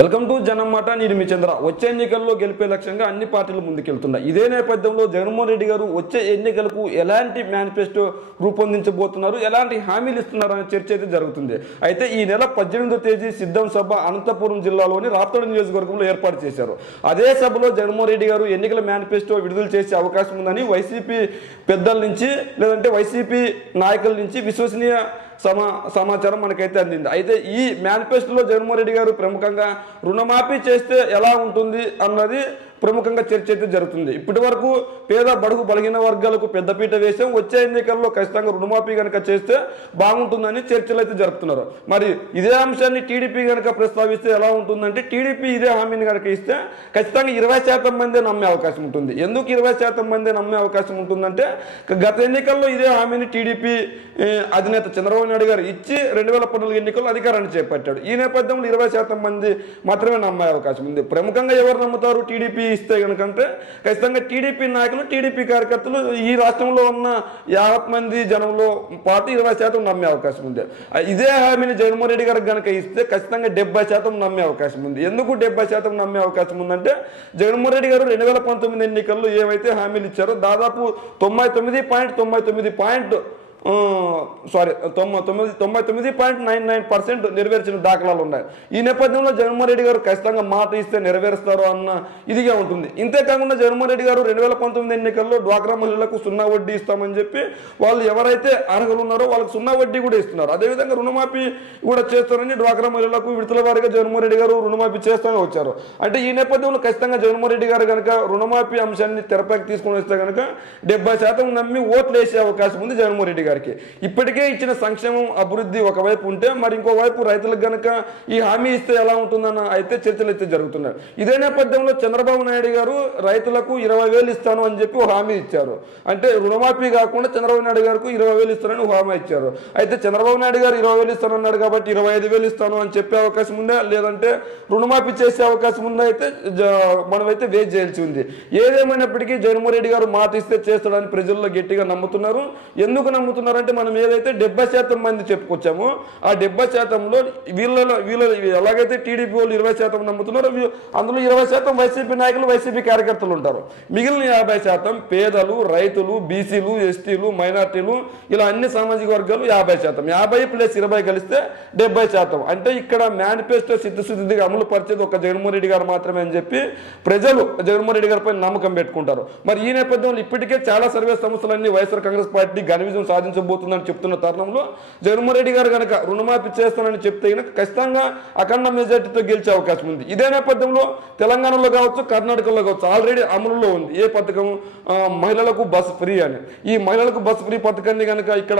Welcome to జనమాట. నేను మీ చంద్ర. వచ్చే ఎన్నికల్లో గెలిపే లక్ష్యంగా అన్ని పార్టీలు ముందుకెళ్తున్నాయి. ఇదే నేపథ్యంలో జగన్మోహన్ రెడ్డి గారు వచ్చే ఎన్నికలకు ఎలాంటి మేనిఫెస్టో రూపొందించబోతున్నారు, ఎలాంటి హామీలు ఇస్తున్నారు అనే చర్చ అయితే జరుగుతుంది. అయితే ఈ నెల 18వ తేదీ సిద్ధం సభ అనంతపురం జిల్లాలోని రాప్తాడు నియోజకవర్గంలో ఏర్పాటు చేశారు. అదే సభలో జగన్మోహన్ రెడ్డి గారు ఎన్నికల మేనిఫెస్టో విడుదల చేసే అవకాశం ఉందని వైసీపీ పెద్దల నుంచి లేదంటే వైసీపీ నాయకుల నుంచి విశ్వసనీయ సమాచారం మనకైతే అందింది. అయితే ఈ మేనిఫెస్టోలో జగన్మోహన్ రెడ్డి గారు ప్రముఖంగా రుణమాఫీ చేస్తే ఎలా ఉంటుంది అన్నది ప్రముఖంగా చర్చ అయితే జరుగుతుంది. ఇప్పటి వరకు పేద బడుగు బలహీన వర్గాలకు పెద్దపీట వేసాం, వచ్చే ఎన్నికల్లో ఖచ్చితంగా రుణమాఫీ కనుక చేస్తే బాగుంటుందని చర్చలు అయితే జరుపుతున్నారు. మరి ఇదే అంశాన్ని టీడీపీ కనుక ప్రస్తావిస్తే ఎలా ఉంటుందంటే, టీడీపీ ఇదే హామీని కనుక ఇస్తే ఖచ్చితంగా 20% మందే నమ్మే అవకాశం ఉంటుంది. ఎందుకు 20% మందే నమ్మే అవకాశం ఉంటుందంటే, గత ఎన్నికల్లో ఇదే హామీని టీడీపీ అధినేత చంద్రబాబు నాయుడు గారు ఇచ్చి 2014 ఎన్నికల్లో అధికారాన్ని చేపట్టాడు. ఈ నేపథ్యంలో 20% మంది మాత్రమే నమ్మే అవకాశం ఉంది. ప్రముఖంగా ఎవరు నమ్ముతారు టీడీపీ ఇస్తే కనుకంటే, ఖచ్చితంగా టీడీపీ నాయకులు, టీడీపీ కార్యకర్తలు, ఈ రాష్ట్రంలో ఉన్న 50 మంది జనంలో పాటు 20% నమ్మే అవకాశం ఉంది. ఇదే హామీని జగన్మోహన్ రెడ్డి గారికి కనుక ఇస్తే ఖచ్చితంగా 70% నమ్మే అవకాశం ఉంది. ఎందుకు 70% నమ్మే అవకాశం ఉందంటే, జగన్మోహన్ రెడ్డి గారు 2019 ఎన్నికల్లో ఏవైతే హామీలు ఇచ్చారో దాదాపు 99.99% నెరవేర్చిన దాఖలాలు ఉన్నాయి. ఈ నేపథ్యంలో జగన్మోహన్ రెడ్డి గారు ఖచ్చితంగా మాట ఇస్తే నెరవేరుస్తారు అన్న ఇదిగా ఉంటుంది. ఇంతేకాకుండా జగన్మోహన్ రెడ్డి గారు 2019 ఎన్నికల్లో డ్వాక్రా మహిళలకు 0 వడ్డీ ఇస్తామని చెప్పి వాళ్ళు ఎవరైతే అర్హులు ఉన్నారో వాళ్ళకి 0 వడ్డీ కూడా ఇస్తున్నారు. అదేవిధంగా రుణమాఫీ కూడా చేస్తారని డ్వాక్రా మహిళలకు విడతల వారిగా జగన్మోహన్ రెడ్డి గారు రుణమాఫీ చేస్తూనే వచ్చారు. అంటే ఈ నేపథ్యంలో ఖచ్చితంగా జగన్మోహన్ రెడ్డి గారు కనుక రుణమాఫీ అంశాన్ని తెరపైకి తీసుకొని వస్తే కనుక 70% నమ్మి ఓట్లు వేసే అవకాశం ఉంది జగన్మోహన్ రెడ్డి గారికి. ఇప్పటికే ఇచ్చిన సంక్షేమం అభివృద్ధి ఒకవైపు ఉంటే, మరి ఇంకోవైపు రైతులకు గనక ఈ హామీ ఇస్తే ఎలా ఉంటుందన్న అయితే చర్చలు అయితే జరుగుతున్నాయి. ఇదే నేపథ్యంలో చంద్రబాబు నాయుడు గారు రైతులకు 20,000 ఇస్తాను అని చెప్పి ఒక హామీ ఇచ్చారు. అంటే రుణమాఫీ కాకుండా చంద్రబాబు నాయుడు గారికి 20,000 ఇస్తానని ఒక హామీ ఇచ్చారు. అయితే చంద్రబాబు నాయుడు గారు 20,000 ఇస్తానన్నాడు కాబట్టి 25,000 ఇస్తాను అని చెప్పే అవకాశం ఉందా, లేదంటే రుణమాఫీ చేసే అవకాశం ఉందా అయితే మనమైతే వేచి చేయాల్సి ఉంది. ఏదేమైనప్పటికీ జగన్మోహన్ రెడ్డి గారు మాట ఇస్తే చేస్తాడని ప్రజల్లో గట్టిగా నమ్ముతున్నారు. ఎందుకు నమ్ముతున్నారంటే, మనం ఏదైతే 70% మంది చెప్పుకొచ్చామో ఆ 70%లో వీళ్ళ ఎలాగైతే టీడీపీ వాళ్ళు 20% నమ్ముతున్నారో అందులో 20% వైసీపీ నాయకులు, వైసీపీ కార్యకర్తలు ఉంటారు. మిగిలిన 50% పేదలు, రైతులు, బీసీలు, ఎస్టీలు, మైనార్టీలు, ఇలా అన్ని సామాజిక వర్గాలు 50%. 50 + 20 కలిస్తే 70%. అంటే ఇక్కడ మేనిఫెస్టో సిద్ధశుద్ధిగా అమలు పరిచేది ఒక జగన్మోహన్ రెడ్డి గారు మాత్రమే అని చెప్పి ప్రజలు జగన్మోహన్ రెడ్డి గారిపై నమ్మకం పెట్టుకుంటారు. మరి ఈ నేపథ్యంలో ఇప్పటికే చాలా సర్వే సంస్థలన్నీ వైఎస్ఆర్ కాంగ్రెస్ పార్టీ ఘన విజయం సాధించబోతుందని చెప్తున్న తరుణంలో జగన్మోహన్ రెడ్డి గారు కనుక రుణమాఫీ చేస్తానని చెప్తే ఖచ్చితంగా అఖండ మెజార్టీతో గెలిచే అవకాశం ఉంది. ఇదే నేపథ్యంలో తెలంగాణలో కావచ్చు, కర్ణాటకలో కావచ్చు ఆల్రెడీ అమలులో ఉంది ఏ పథకం, మహిళలకు బస్ ఫ్రీ అని. ఈ మహిళలకు బస్ ఫ్రీ పథకాన్ని కనుక ఇక్కడ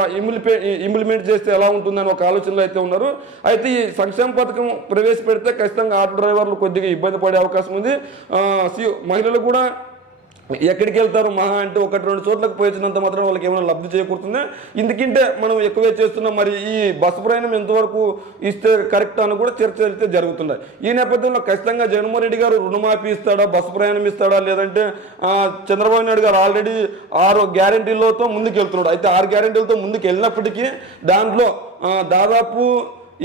ఇంప్లిమెంట్ చేస్తే ఎలా ఉంటుందని ఒక ఆలోచనలో అయితే ఉన్నారు. అయితే ఈ సంక్షేమ పథకం ప్రవేశపెడితే ఖచ్చితంగా ఆటో డ్రైవర్లు కొద్దిగా ఇబ్బంది పడే అవకాశం ఉంది. మహిళలు కూడా ఎక్కడికి వెళ్తారు, మహా అంటే 1-2 చోట్లకు పోయించినంత మాత్రం వాళ్ళకి ఏమైనా లబ్ధి చేకూరుతుందా, ఇందుకంటే మనం ఎక్కువే చేస్తున్నాం. మరి ఈ బస్సు ప్రయాణం ఎంతవరకు ఇస్తే కరెక్ట్ అని కూడా చర్చ అయితే జరుగుతున్నాయి. ఈ నేపథ్యంలో ఖచ్చితంగా జగన్మోహన్ రెడ్డి గారు రుణమాఫీ ఇస్తాడా, బస్సు ప్రయాణం ఇస్తాడా, లేదంటే చంద్రబాబు నాయుడు గారు ఆల్రెడీ 6 గ్యారెంటీలతో ముందుకు వెళ్తున్నాడు. అయితే 6 గ్యారెంటీలతో ముందుకు వెళ్ళినప్పటికీ దాంట్లో దాదాపు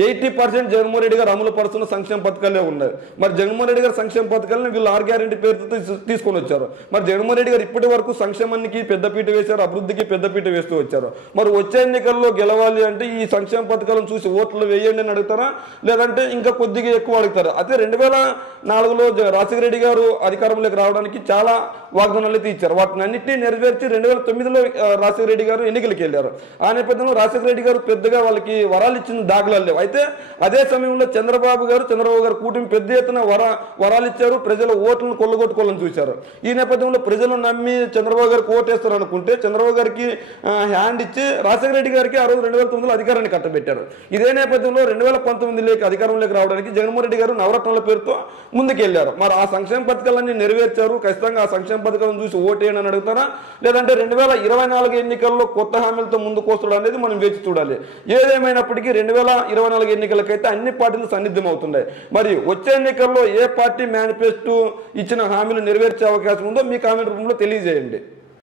80% జగన్మోహన్ రెడ్డి గారు అమలు పరుస్తున్న సంక్షేమ పథకాలే ఉన్నాయి. మరి జగన్మోహన్ రెడ్డి గారు సంక్షేమ పథకాలను వీళ్ళు 6 గ్యారెంటీ పేరుతో తీసుకొని వచ్చారు. మరి జగన్మోహన్ రెడ్డి గారు ఇప్పటి వరకు సంక్షేమానికి పెద్దపీట వేశారు, అభివృద్ధికి పెద్దపీట వేస్తూ వచ్చారు. మరి వచ్చే ఎన్నికల్లో గెలవాలి అంటే ఈ సంక్షేమ పథకాలను చూసి ఓట్లు వేయండి అని అడుగుతారా, లేదంటే ఇంకా కొద్దిగా ఎక్కువ అడుగుతారా? అయితే 2004లో రాజశేఖర రెడ్డి గారు అధికారంలోకి రావడానికి చాలా వాగ్దానాలు అయితే ఇచ్చారు. వాటిని అన్నింటినీ నెరవేర్చి 2009లో రాజశేఖర రెడ్డి గారు ఎన్నికలకు వెళ్ళారు. ఆ నేపథ్యంలో రాజశేఖర రెడ్డి గారు పెద్దగా వాళ్ళకి వరాలు ఇచ్చిన దాఖలాలు లేవు. అయితే అదే సమయంలో చంద్రబాబు గారు కూటమి పెద్ద ఎత్తున వరాలు ఇచ్చారు, ప్రజల ఓట్లను కొల్లగొట్టుకోవాలని చూశారు. ఈ నేపథ్యంలో ప్రజలు నమ్మి చంద్రబాబు గారికి ఓటేస్తారు అనుకుంటే చంద్రబాబు గారికి హ్యాండ్ ఇచ్చి రాజశేఖర రెడ్డి గారికి ఆ రోజు 2009లో అధికారాన్ని కట్టబెట్టారు. ఇదే నేపథ్యంలో 2019 అధికారంలోకి రావడానికి జగన్మోహన్ రెడ్డి గారు నవరత్నాల పేరుతో ముందుకెళ్లారు. మరి ఆ సంక్షేమ పథకాలన్నీ నెరవేర్చారు. ఖచ్చితంగా ఆ సంక్షేమ పథకాలను చూసి ఓటేయని అని అడుగుతారా, లేదంటే 2024 ఎన్నికల్లో కొత్త హామీలతో ముందుకు వస్తాడు అనేది మనం వేచి చూడాలి. ఏదేమైనప్పటికీ 2024 ఎన్నికలకైతే అన్ని పార్టీలు సన్నిద్ధం అవుతున్నాయి. మరి వచ్చే ఎన్నికల్లో ఏ పార్టీ మేనిఫెస్టో ఇచ్చిన హామీలు నెరవేర్చే అవకాశం ఉందో మీ కామెంట్ రూపంలో తెలియజేయండి.